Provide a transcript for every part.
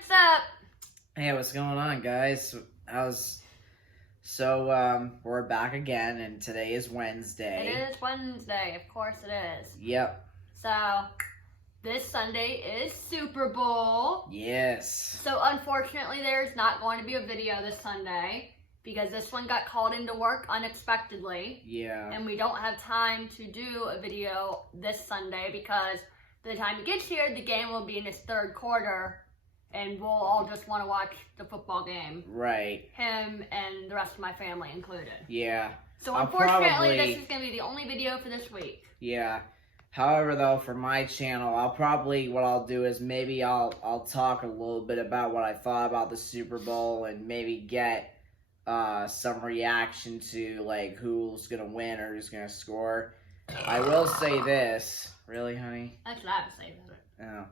what's up? Hey, what's going on, guys? We're back again, and today is Wednesday. It is Wednesday, of course it is. Yep. So, this Sunday is Super Bowl. Yes. So, unfortunately, there's not going to be a video this Sunday because this one got called into work unexpectedly. Yeah. And we don't have time to do a video this Sunday because by the time he gets here, the game will be in its third quarter. And we'll all just want to watch the football game. Right. Him and the rest of my family included. Yeah. So unfortunately, this is going to be the only video for this week. Yeah. However, though, for my channel, what I'll do is maybe I'll talk a little bit about what I thought about the Super Bowl and maybe get some reaction to, like, who's going to win or who's going to score. I will say this. Really, honey? That's what I have to say about it. Oh.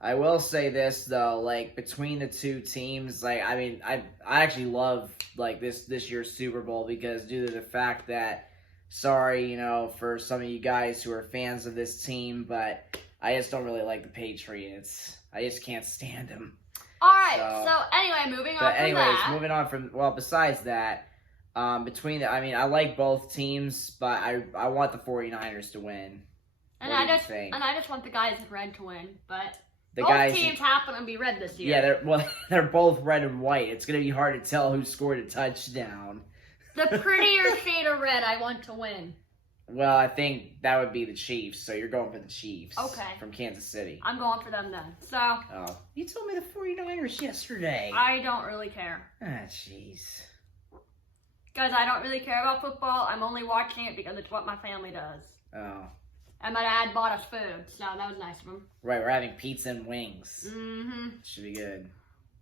I will say this though, like between the two teams, like I actually love like this year's Super Bowl because due to the fact that, sorry, for some of you guys who are fans of this team, but I just don't really like the Patriots. I just can't stand them. All right. So anyway, moving on from that. Besides that, I like both teams, but I want the 49ers to win. And I just want the guys in red to win, but. Both teams happen to be red this year. Yeah, they're both red and white. It's going to be hard to tell who scored a touchdown. The prettier shade of red I want to win. Well, I think that would be the Chiefs, so you're going for the Chiefs. Okay. From Kansas City. I'm going for them then. So. Oh. You told me the 49ers yesterday. I don't really care. Ah, jeez. Guys, I don't really care about football. I'm only watching it because it's what my family does. Oh. And my dad bought us food, so that was nice of him. Right, we're having pizza and wings. Mm-hmm. Should be good.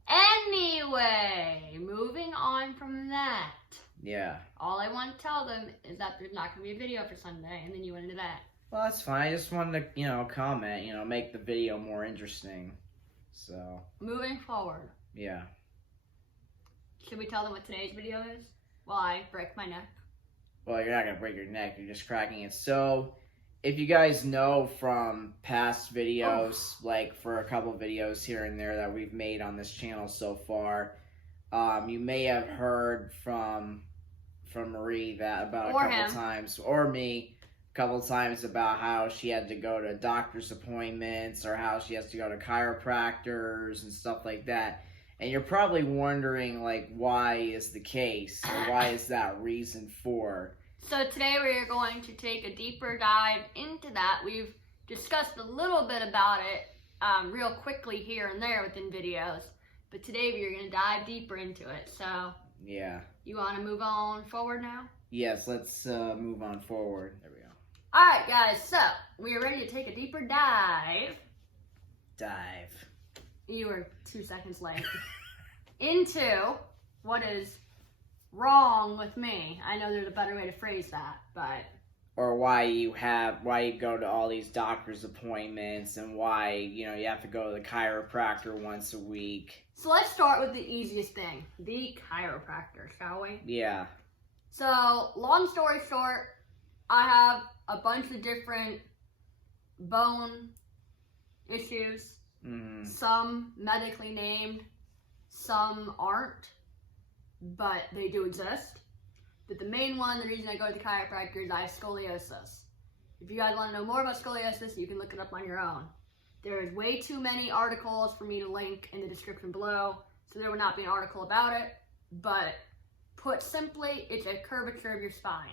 Anyway, moving on from that. Yeah. All I want to tell them is that there's not going to be a video for Sunday, and then you went into that. Well, that's fine. I just wanted to, comment, make the video more interesting. So. Moving forward. Yeah. Should we tell them what today's video is? Well, I break my neck. Well, you're not going to break your neck. You're just cracking it. So. If you guys know from past videos, like for a couple videos here and there that we've made on this channel so far, you may have heard from Marie that about a couple times, or me a couple times about how she had to go to doctor's appointments or how she has to go to chiropractors and stuff like that. And you're probably wondering, like, why is the case or why is that reason for? So today we are going to take a deeper dive into that. We've discussed a little bit about it real quickly here and there within videos. But today we are going to dive deeper into it. So yeah. You want to move on forward now? Yes, let's move on forward. There we go. All right, guys. So we are ready to take a deeper dive. You were 2 seconds late. Into what is wrong with me. I know there's a better way to phrase that, but. Or why you go to all these doctor's appointments and why, you have to go to the chiropractor once a week. So let's start with the easiest thing, the chiropractor, shall we? Yeah. So, long story short, I have a bunch of different bone issues. Mm-hmm. Some medically named, some aren't. But they do exist. But the main one, the reason I go to the chiropractor is I have scoliosis. If you guys want to know more about scoliosis, you can look it up on your own. There is way too many articles for me to link in the description below, so there will not be an article about it. But put simply, it's a curvature of your spine.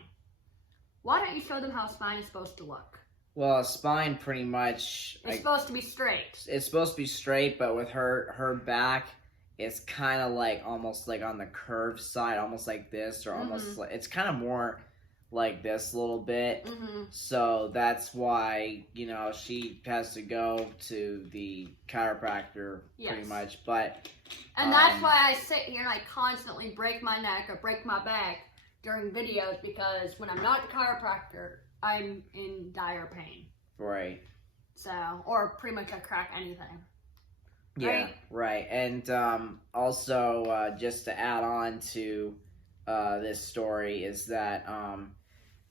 Why don't you show them how a spine is supposed to look? Well, a spine pretty much. It's supposed to be straight. It's supposed to be straight, but with her back. It's kind of like almost like on the curved side, almost like this, or almost like it's kind of more like this a little bit. Mm-hmm. So that's why she has to go to the chiropractor pretty much. And that's why I sit here and I constantly break my neck or break my back during videos because when I'm not at the chiropractor, I'm in dire pain. Right. So, or pretty much I crack anything. Yeah, right. And also, just to add on to this story is that,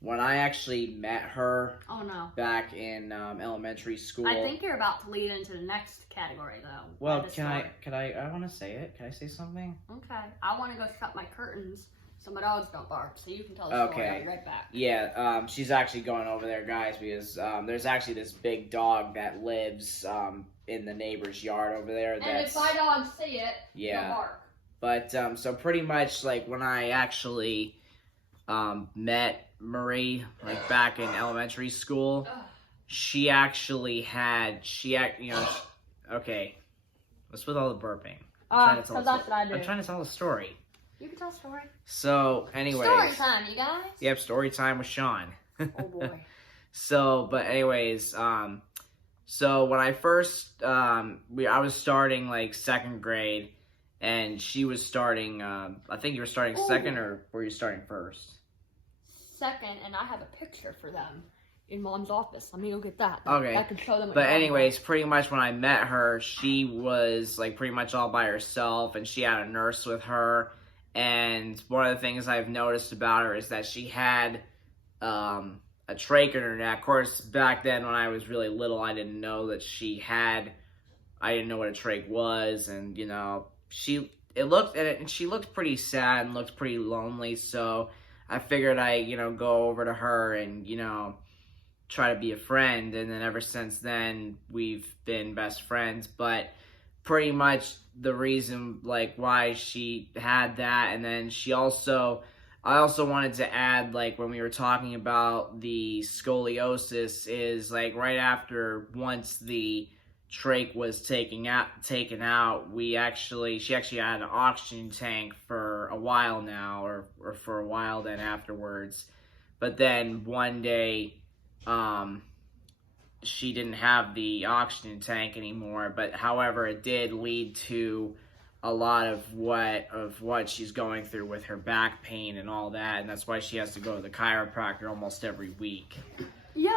when I actually met her Oh no. back in elementary school. I think you're about to lead into the next category, though. Well, by the can I? story. Can I want to say it. Can I say something? Okay. I want to go shut my curtains so my dogs don't bark. So you can tell the story. I'll be right back. Yeah. She's actually going over there, guys, because there's actually this big dog that lives in the neighbor's yard over there. And if my dogs see it, yeah. they'll bark. But so pretty much like when I actually met Marie, like back in elementary school, she actually had okay. What's with all the burping? Because that's what I do. I'm trying to tell a story. You can tell a story. So, anyways. Story time, you guys. Yep, story time with Sean. Oh boy. So, but anyways, so when I first, I was starting like second grade, and she was starting, I think you were starting second, or were you starting first? Second, and I have a picture for them in Mom's office. Let me go get that. Okay. I can show them. But anyways, pretty much when I met her, she was like pretty much all by herself, and she had a nurse with her. And one of the things I've noticed about her is that she had a trach in her neck. Of course, back then when I was really little, I didn't know that I didn't know what a trach was, and she looked pretty sad and looked pretty lonely. So I figured go over to her and try to be a friend. And then ever since then, we've been best friends. But pretty much the reason like why she had that, and then I also wanted to add, like, when we were talking about the scoliosis, is like right after, once the trach was taken out, she actually had an oxygen tank for a while now, or for a while then afterwards. But then one day, she didn't have the oxygen tank anymore, but however, it did lead to a lot of what she's going through with her back pain and all that, and that's why she has to go to the chiropractor almost every week. Yep.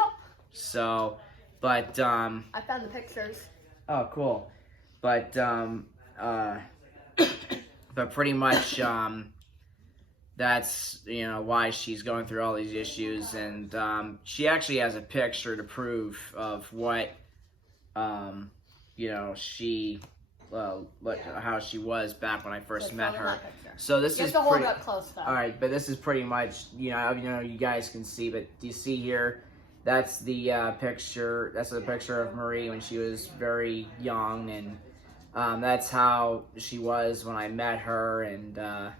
So, but I found the pictures. Oh, cool. But but pretty much that's why she's going through all these issues, and she actually has a picture to prove of what she how she was back when I first met her. So this you is have to hold it up close though. All right, but this is pretty much you guys can see, but do you see here? That's the picture. That's a picture of Marie when she was very young, and that's how she was when I met her, and the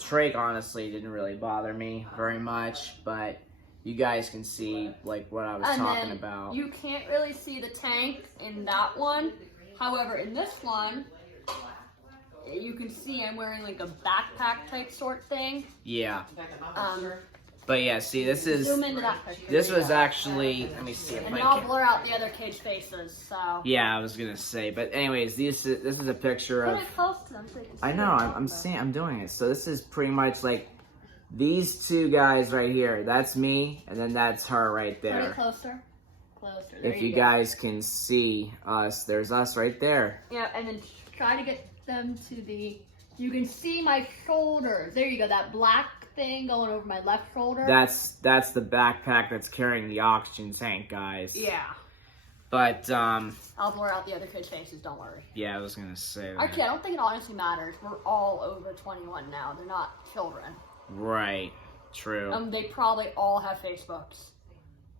trach honestly didn't really bother me very much, but you guys can see like what I was talking about. You can't really see the tank in that one. However, in this one, you can see I'm wearing like a backpack type sort thing. Yeah. But yeah, see, this is. Zoom into that picture. This was actually. Let me see if and I I'll can. blur out the other kids' faces. So. Yeah, I was gonna say, but anyways, this is a picture of. Put it close to them so you can see. I know, I'm doing it. So this is pretty much like these two guys right here. That's me, and then that's her right there. Put it closer. Closer. There If you guys can see us, there's us right there. Yeah, and then try to get them to the. You can see my shoulders. There you go. That black thing going over my left shoulder. That's the backpack that's carrying the oxygen tank, guys. Yeah. But I'll blur out the other kids' faces. Don't worry. yeah, I was gonna say that. Actually, I don't think it honestly matters. We're all over 21 now. They're not children. Right. True. They probably all have Facebooks.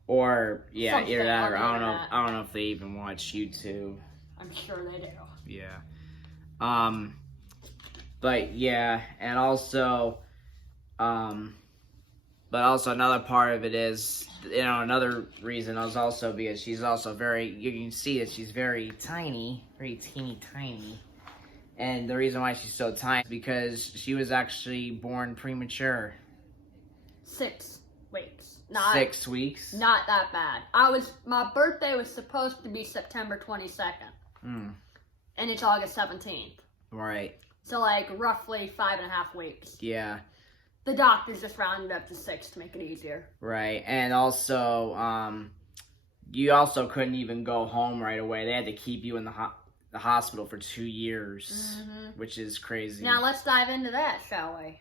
Or yeah, Something either that, on or the I don't know. internet. I don't know if they even watch YouTube. I'm sure they do. Yeah. But yeah, and also, but also another part of it is, another reason is also because she's also you can see that she's very tiny, very teeny tiny. And the reason why she's so tiny is because she was actually born premature. 6 weeks. 6 weeks? Not that bad. My birthday was supposed to be September 22nd. And it's August 17th. Right. So like roughly 5.5 weeks. Yeah. The doctors just rounded up to 6 to make it easier. Right. And also, you also couldn't even go home right away. They had to keep you in the hospital for 2 years, which is crazy. Now let's dive into that, shall we?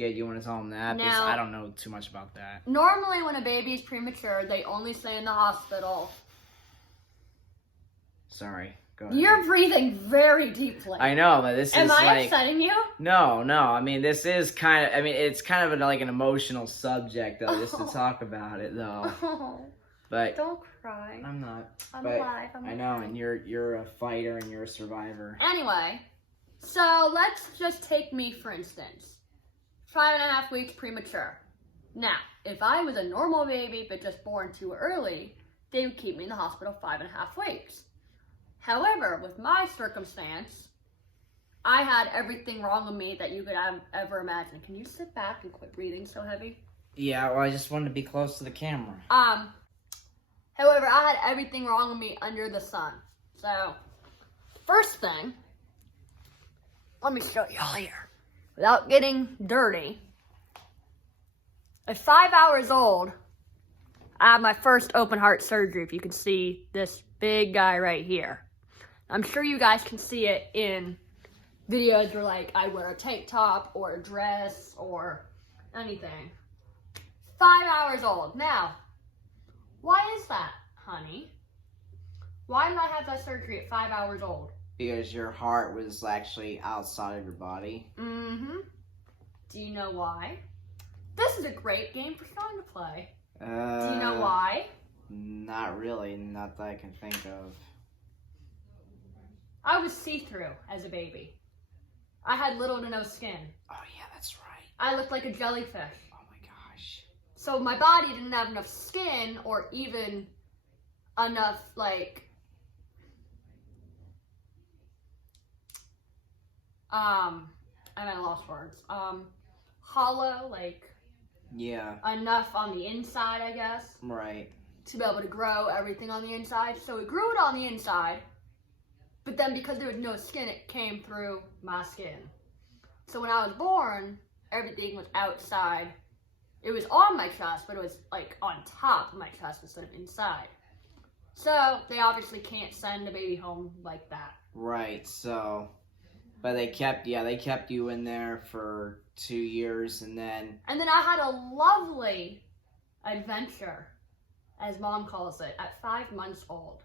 Yeah, you want to tell them that? Because Now- I don't know too much about that. Normally, when a baby is premature, they only stay in the hospital. Sorry. Go ahead. You're breathing very deeply. I know, but this Am is I like... upsetting you? No. I mean, this is kind of... I mean, it's kind of like an emotional subject, though, just to talk about it, though. Oh, But don't cry. I'm not. I'm but alive. I'm I know, alive. and you're a fighter and you're a survivor. Anyway, so let's just take me for instance. 5.5 weeks premature. Now, if I was a normal baby but just born too early, they would keep me in the hospital 5.5 weeks. However, with my circumstance, I had everything wrong with me that you could ever imagine. Can you sit back and quit breathing so heavy? Yeah, well, I just wanted to be close to the camera. However, I had everything wrong with me under the sun. So, first thing, let me show you all here. Without getting dirty. At 5 hours old, I had my first open heart surgery. If you can see this big guy right here. I'm sure you guys can see it in videos where like I wear a tank top or a dress or anything. 5 hours old. Now, why is that, honey? Why did I have that surgery at 5 hours old? Because your heart was actually outside of your body. Mm-hmm. Do you know why? This is a great game for Sean to play. Do you know why? Not really, not that I can think of. I was see-through as a baby. I had little to no skin. Oh yeah, that's right. I looked like a jellyfish. Oh my gosh. So my body didn't have enough skin or even enough, like, I'm at a lost words. Hollow, like, Yeah. enough on the inside, I guess, Right. to be able to grow everything on the inside. So it grew it on the inside, but then because there was no skin, it came through my skin. So when I was born, everything was outside. It was on my chest, but it was like on top of my chest instead of inside. So they obviously can't send a baby home like that. Right. So, but they kept you in there for 2 years, and then And then I had a lovely adventure, as Mom calls it, at 5 months old.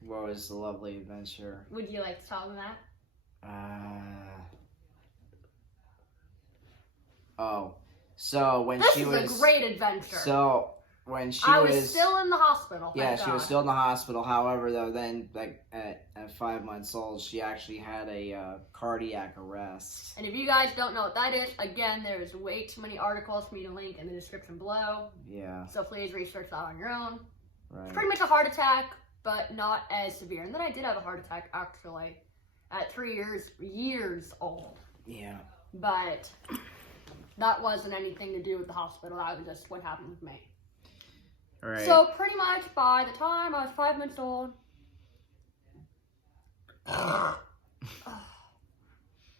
what was the lovely adventure? Would you like to tell them that? Oh, so when This she is was a great adventure. so when she I was still in the hospital. yeah, thank she was God. still in the hospital. However, though, then like at 5 months old, she actually had a cardiac arrest. And if you guys don't know what that is, again, there's way too many articles for me to link in the description below. Yeah, So please research that on your own. right. Pretty much a heart attack, but not as severe. And then I did have a heart attack actually at 3 years old. Yeah. But that wasn't anything to do with the hospital. That was just what happened with me. Right. So pretty much by the time I was 5 months old, I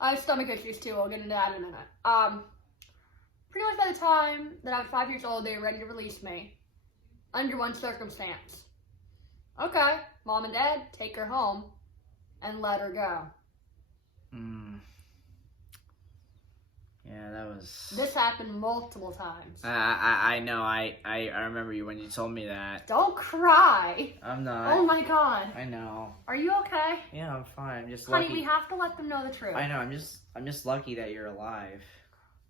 have stomach issues too. I'll get into that in a minute. Pretty much by the time that I was 5 years old, they were ready to release me. Under one circumstance. Okay, Mom and Dad, take her home and let her go. Yeah, that was. This happened multiple times. I know. I remember you when you told me that. Don't cry. I'm not. Oh my God. I know. Are you okay? Yeah, I'm fine. I'm just Honey, lucky. we have to let them know the truth. I know. I'm just lucky that you're alive.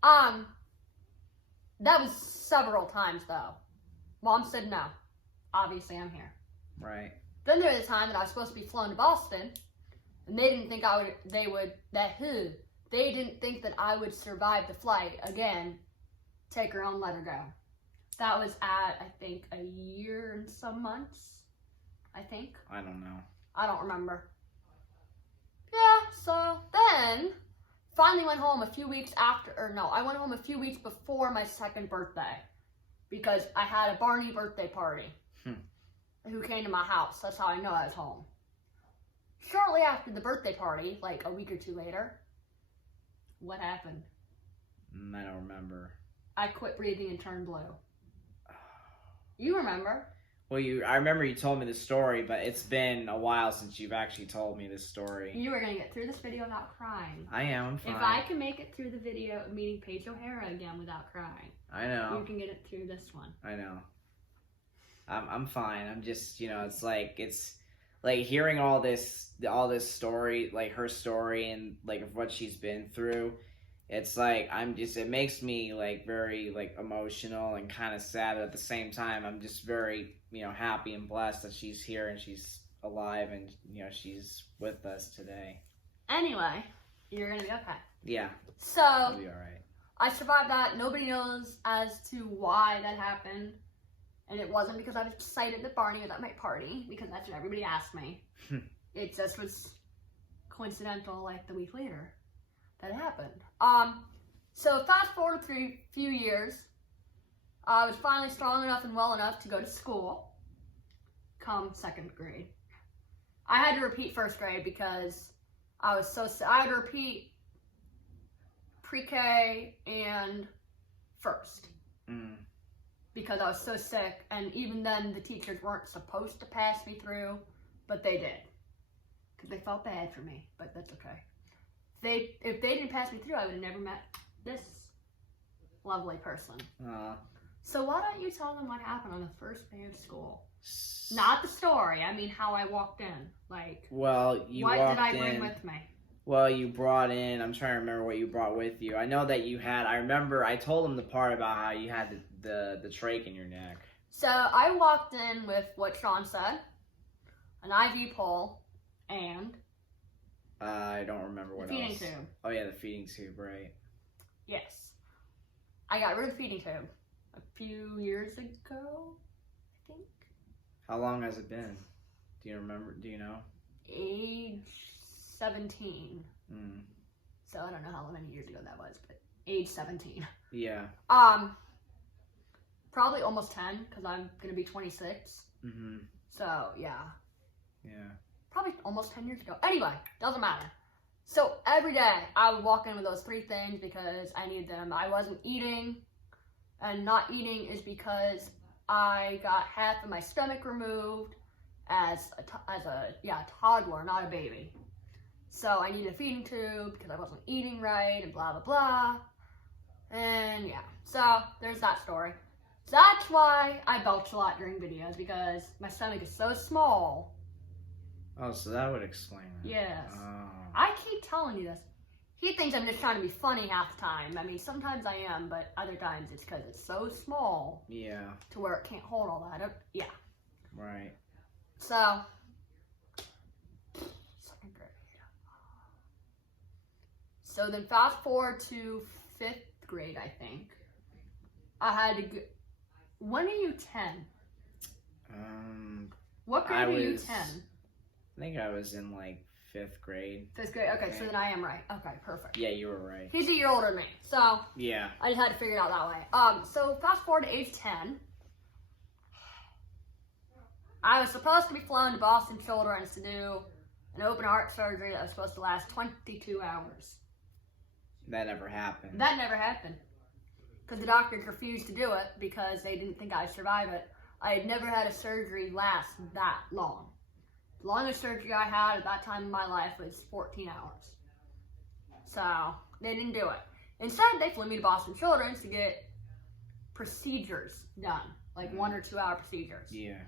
That was several times though. Mom said no. Obviously, I'm here. Right. Then there was a time that I was supposed to be flown to Boston, and they didn't think they didn't think that I would survive the flight. Again, take her home, let her go. That was at, I think, a year and some months. I think. I don't know. I don't remember. Yeah, so then finally went home a few weeks after, or no, I went home a few weeks before my second birthday because I had a Barney birthday party who came to my house. That's how I know I was home. Shortly after the birthday party, like a week or two later, what happened? I don't remember. I quit breathing and turned blue. You remember? Well, I remember you told me the story, but it's been a while since you've actually told me this story. You are going to get through this video without crying. I am, I'm fine. If I can make it through the video of meeting Paige O'Hara again without crying, I know. you can get it through this one. I know. I'm fine. I'm just, it's like hearing all this story, like her story and like of what she's been through. It's like it makes me like very like emotional and kind of sad, but at the same time I'm just very, happy and blessed that she's here and she's alive and she's with us today. Anyway, you're gonna be okay. Yeah. So I'll be all right. I survived that. Nobody knows as to why that happened. And it wasn't because I was excited that Barney was at my party, because that's what everybody asked me. It just was coincidental, like the week later that it happened. So fast forward through a few years, I was finally strong enough and well enough to go to school come 2nd grade. I had to repeat 1st grade because I was so sick. I had to repeat pre-K and 1st. Because I was so sick, and even then the teachers weren't supposed to pass me through, but they did. Because they felt bad for me, but that's okay. If they didn't pass me through, I would have never met this lovely person. So why don't you tell them what happened on the first day of school? Not the story, I mean how I walked in. Like, well, you what walked did I bring in, with me? Well, you brought in, I'm trying to remember what you brought with you. I know that you had, I remember, I told them the part about how you had the trach in your neck. So I walked in with what Sean said, an IV pole, and I don't remember what feeding else. tube. Oh yeah, the feeding tube, right. Yes. I got rid of the feeding tube a few years ago, I think. How long has it been? Do you remember, do you know? Age 17. So I don't know how many years ago that was, but age 17. Yeah. Probably almost 10, because I'm going to be 26. So, yeah. Yeah. Probably almost 10 years ago. Anyway, doesn't matter. So, every day, I would walk in with those 3 things because I needed them. I wasn't eating, and not eating is because I got half of my stomach removed as a toddler, not a baby. So, I needed a feeding tube because I wasn't eating right, and blah, blah, blah. And, yeah. So, there's that story. That's why I belch a lot during videos, because my stomach is so small. Oh, so that would explain it. Yes. Oh. I keep telling you this. He thinks I'm just trying to be funny half the time. I mean, sometimes I am, but other times it's because it's so small. Yeah. To where it can't hold all that. Yeah. Right. So, 2nd grade. So then fast forward to 5th grade, I think. I had to go. When are you 10? What grade are you 10? I think I was in like 5th grade. 5th grade? Okay, so then I am right. Okay, perfect. Yeah, you were right. He's a year older than me, so yeah. I just had to figure it out that way. So fast forward to age 10. I was supposed to be flown to Boston Children's to do an open heart surgery that was supposed to last 22 hours. That never happened. That never happened. Because the doctors refused to do it because they didn't think I'd survive it. I had never had a surgery last that long. The longest surgery I had at that time in my life was 14 hours. So, they didn't do it. Instead, they flew me to Boston Children's to get procedures done. Like 1 or 2 hour procedures. Yeah.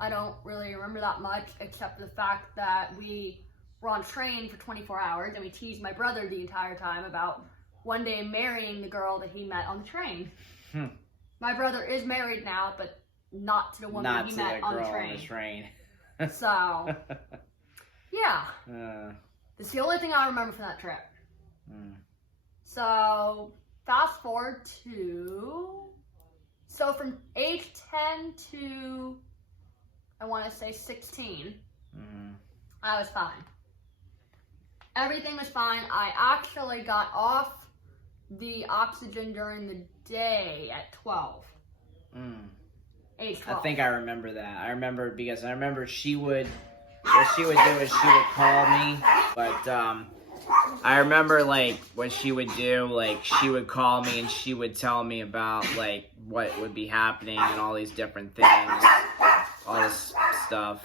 I don't really remember that much, except for the fact that we were on a train for 24 hours, and we teased my brother the entire time about one day marrying the girl that he met on the train. My brother is married now, but not to the woman he met on the train. So, yeah. That's the only thing I remember from that trip. So, fast forward to... So, from age 10 to, I want to say 16, I was fine. Everything was fine. I actually got off the oxygen during the day at 12. Age 12. I think I remember that. I remember because I remember what she would do is she would call me, but I remember like what she would do, like she would call me and she would tell me about like what would be happening and all these different things. all this stuff.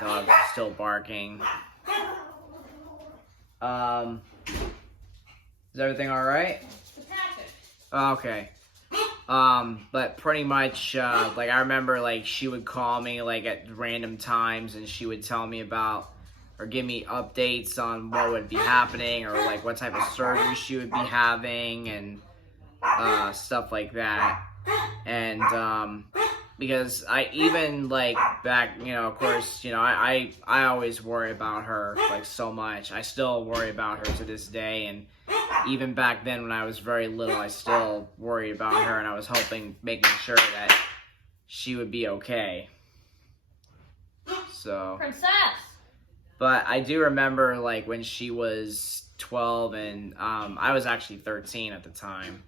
Dog's still barking. Is everything all right? Okay. But pretty much, like, I remember, like, she would call me, like, at random times, and she would tell me about, or give me updates on what would be happening, or, like, what type of surgery she would be having, and, stuff like that. And, because I even, like, back, you know, of course, you know, I always worry about her, like, so much. I still worry about her to this day, and even back then when I was very little, I still worried about her, and I was making sure that she would be okay. So. Princess! But I do remember, like, when she was 12, and I was actually 13 at the time,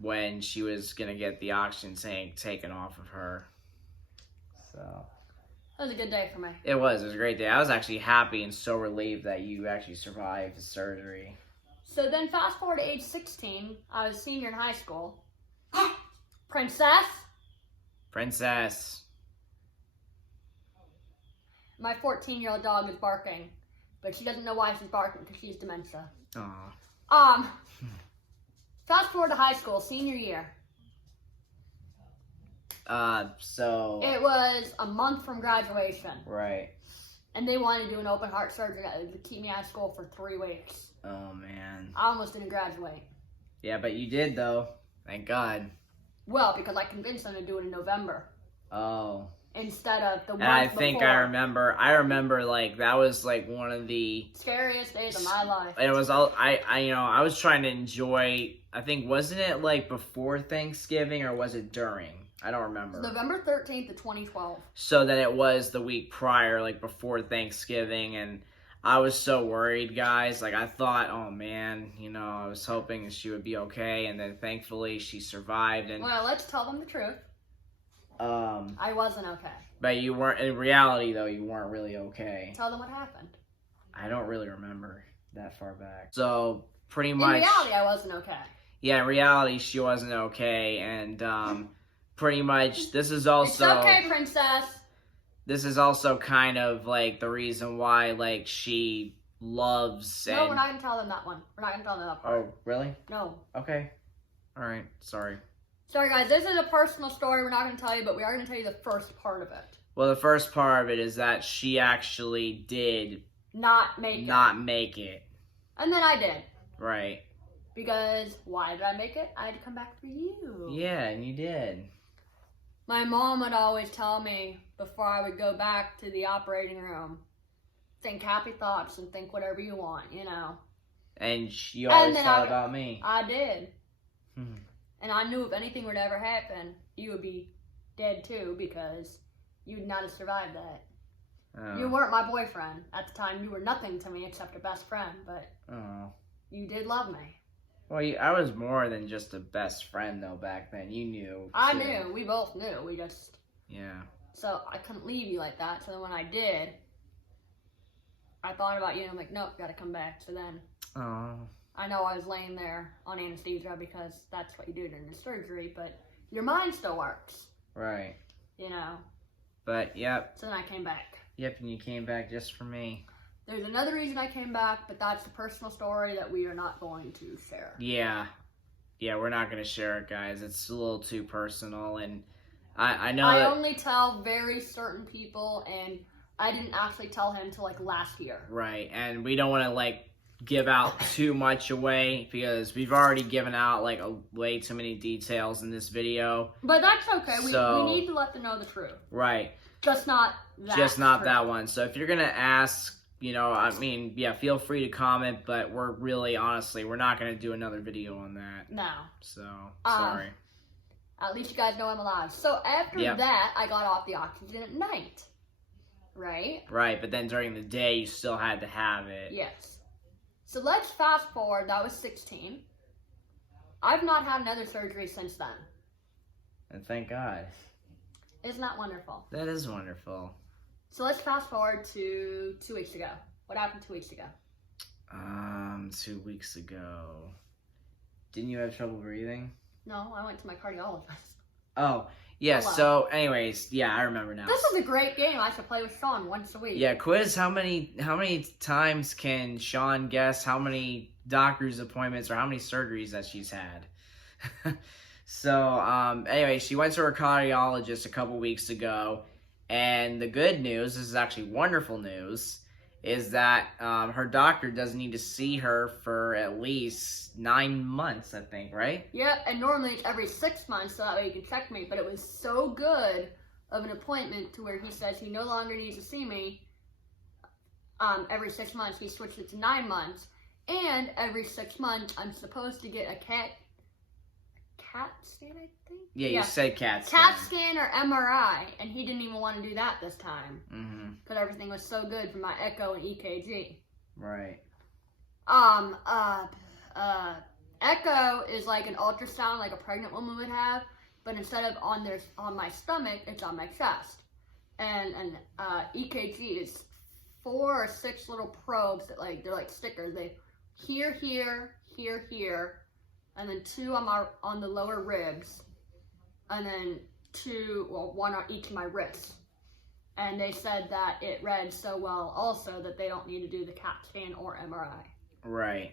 when she was going to get the oxygen tank taken off of her. So. That was a good day for me. It was a great day. I was actually happy and so relieved that you actually survived the surgery. So then fast forward to age 16, I was a senior in high school. Princess? Princess. My 14-year-old dog is barking, but she doesn't know why she's barking because she has dementia. Aw. Fast forward to high school, senior year. So. It was a month from graduation. Right. And they wanted to do an open heart surgery to keep me out of school for 3 weeks. Oh, man. I almost didn't graduate. Yeah, but you did, though. Thank God. Well, because I convinced them to do it in November. Oh. Instead of the one And I before. think I remember, like, that was, like, one of the scariest days of my life. It was all, you know, I was trying to enjoy, I think, wasn't it, like, before Thanksgiving, or was it during? I don't remember. November 13th of 2012. So then it was the week prior, like, before Thanksgiving, and I was so worried, guys. Like, I thought, oh, man, you know, I was hoping she would be okay, and then thankfully she survived, and Well, let's tell them the truth. I wasn't okay. But you weren't, in reality, though, you weren't really okay. Tell them what happened. I don't really remember that far back. So, pretty In much. reality, I wasn't okay. Yeah, in reality, she wasn't okay, and, pretty much, this is also. It's okay, princess. This is also kind of, like, the reason why, like, she loves. No, we're not gonna tell them that one. We're not gonna tell them that part. Oh, really? No. Okay. Alright, sorry. Sorry, guys. This is a personal story. We're not gonna tell you, but we are gonna tell you the first part of it. Well, the first part of it is that she actually did Not make it. And then I did. Right. Because why did I make it? I had to come back for you. Yeah, and you did. My mom would always tell me before I would go back to the operating room, think happy thoughts and think whatever you want, you know. And you always thought about me. I did. And I knew if anything would ever happen, you would be dead too, because you'd not have survived that. Oh. You weren't my boyfriend. At the time, you were nothing to me except a best friend, but you did love me. Well, I was more than just a best friend, though, back then. You knew. I knew. We both knew. We just... Yeah. So I couldn't leave you like that. So then when I did, I thought about you and I'm like, nope, gotta come back. So then I know I was laying there on anesthesia because that's what you do during the surgery, but your mind still works. Right. You know. But, yep. So then I came back. Yep, and you came back just for me. There's another reason I came back, but that's a personal story that we are not going to share. Yeah. Yeah, we're not going to share it, guys. It's a little too personal, and I know I only tell very certain people, and I didn't actually tell him till, like, last year. Right, and we don't want to, like, give out too much away, because we've already given out, like, way too many details in this video. But that's okay. We need to let them know the truth. Right. Just not that. Just not that one. So if you're going to ask, you know, I mean, yeah, feel free to comment, but we're really, honestly, we're not going to do another video on that. No. So, sorry. At least you guys know I'm alive. So after that, I got off the oxygen at night. Right? Right, but then during the day, you still had to have it. Yes. So let's fast forward. That was 16. I've not had another surgery since then. And thank God. Isn't that wonderful? That is wonderful. So let's fast forward to 2 weeks ago. What happened 2 weeks ago? 2 weeks ago. Didn't you have trouble breathing? No, I went to my cardiologist. Oh, Yeah, Hello. so anyways, yeah, I remember now. This is a great game. I should play with Sean once a week. Yeah, quiz, how many times can Sean guess how many doctor's appointments or how many surgeries that she's had? So, anyway, she went to her cardiologist a couple weeks ago, and the good news, this is actually wonderful news, is that her doctor doesn't need to see her for at least 9 months, I think, right? Yep, and normally it's every 6 months, so that way you can check me. But it was so good of an appointment to where he says he no longer needs to see me every 6 months. He switched it to 9 months, and every 6 months I'm supposed to get a CAT scan, I think. Yeah, you said CAT CAT scan or MRI, and he didn't even want to do that this time because everything was so good for my echo and EKG. Right. Echo is like an ultrasound like a pregnant woman would have, but instead of on my stomach, it's on my chest. And EKG is 4 or 6 little probes that they're like stickers. They here, and then 2 on the lower ribs, and then 1 on each of my wrists. And they said that it read so well also that they don't need to do the CAT scan or MRI. Right.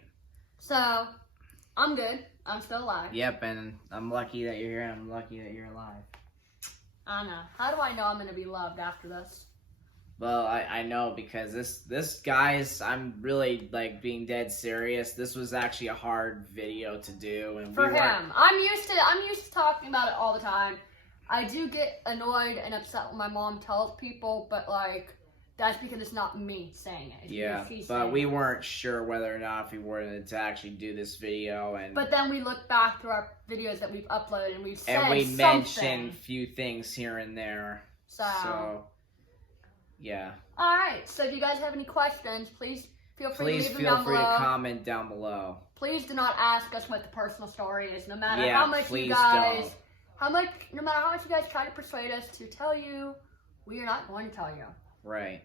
So, I'm good. I'm still alive. Yep, and I'm lucky that you're here, and I'm lucky that you're alive. I don't know. How do I know I'm going to be loved after this? Well, I know because this guys, I'm really like being dead serious. This was actually a hard video to do, and For him. I'm used to talking about it all the time. I do get annoyed and upset when my mom tells people, but that's because it's not me saying it. It's yeah, she's but saying we it. weren't sure whether or not if we wanted to actually do this video, and But then we look back through our videos that we've uploaded and we've said and we something. mentioned a few things here and there. So yeah. All right. So if you guys have any questions, please feel free to leave them feel down free below. to comment down below. Please do not ask us what the personal story is, no matter Yeah, how much please you guys, don't. no matter how much you guys try to persuade us to tell you, we are not going to tell you. Right.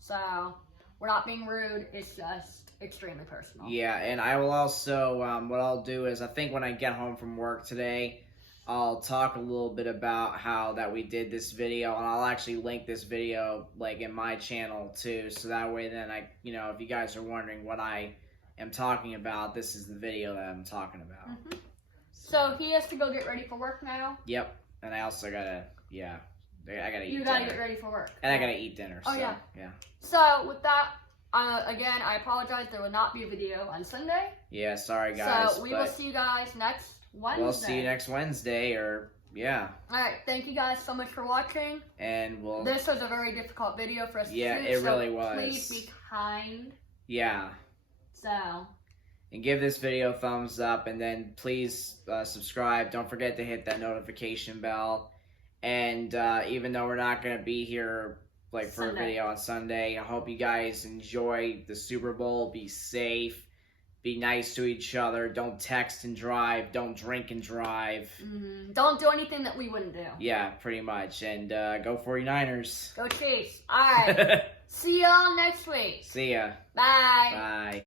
So we're not being rude. It's just extremely personal. Yeah, and I will also, what I'll do is, I think when I get home from work today, I'll talk a little bit about how that we did this video, and I'll actually link this video, like, in my channel, too, so that way then if you guys are wondering what I am talking about, this is the video that I'm talking about. Mm-hmm. So he has to go get ready for work now? Yep, and I also gotta, I gotta eat You dinner. gotta get ready for work. And I gotta eat dinner, Oh, so, yeah. yeah. So with that, again, I apologize. There will not be a video on Sunday. Yeah, sorry, guys. So we will see you guys next Wednesday. We'll see you next Wednesday, or, yeah. Alright, thank you guys so much for watching. And we'll... This was a very difficult video for us to Yeah, shoot, it so really was. please be kind. Yeah. So... And give this video a thumbs up, and then please subscribe. Don't forget to hit that notification bell. And even though we're not going to be here for a video on Sunday, I hope you guys enjoy the Super Bowl. Be safe. Be nice to each other. Don't text and drive. Don't drink and drive. Don't do anything that we wouldn't do. Yeah, pretty much. And go 49ers. Go Chiefs. Alright. See y'all next week. See ya. Bye. Bye.